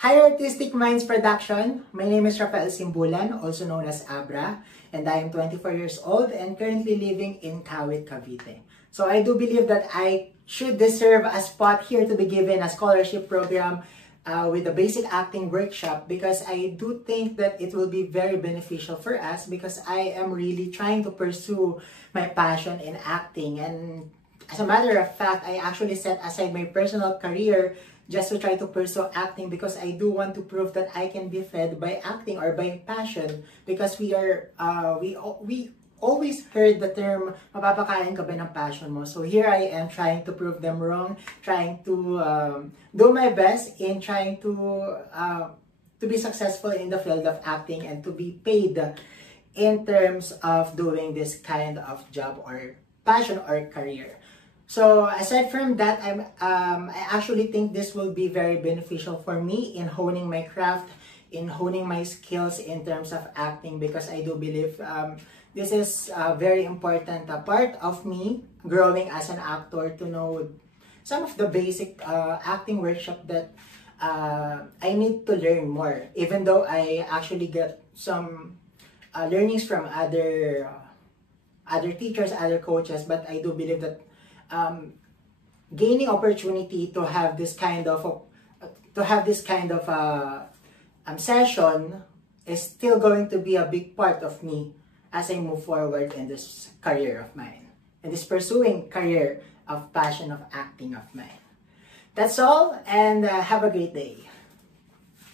Hi Artistic Minds Production! My name is Rafael Simbulan, also known as Abra, and I am 24 years old and currently living in Kawit, Cavite. So I do believe that I should deserve a spot here to be given a scholarship program with a basic acting workshop, because I do think that it will be very beneficial for us, because I am really trying to pursue my passion in acting. And as a matter of fact, I actually set aside my personal career just to try to pursue acting, because I do want to prove that I can be fed by acting or by passion. Because we always heard the term, mapapakain ka ba ng passion mo? So here I am trying to prove them wrong, trying to do my best in trying to be successful in the field of acting and to be paid in terms of doing this kind of job or passion or career. So aside from that, I actually think this will be very beneficial for me in honing my craft, in honing my skills in terms of acting, because I do believe this is a very important part of me growing as an actor, to know some of the basic acting workshop that I need to learn more, even though I actually get some learnings from other teachers, other coaches. But I do believe that gaining opportunity to have this kind of session is still going to be a big part of me as I move forward in this career of mine, in this pursuing career of passion of acting of mine. That's all, and have a great day.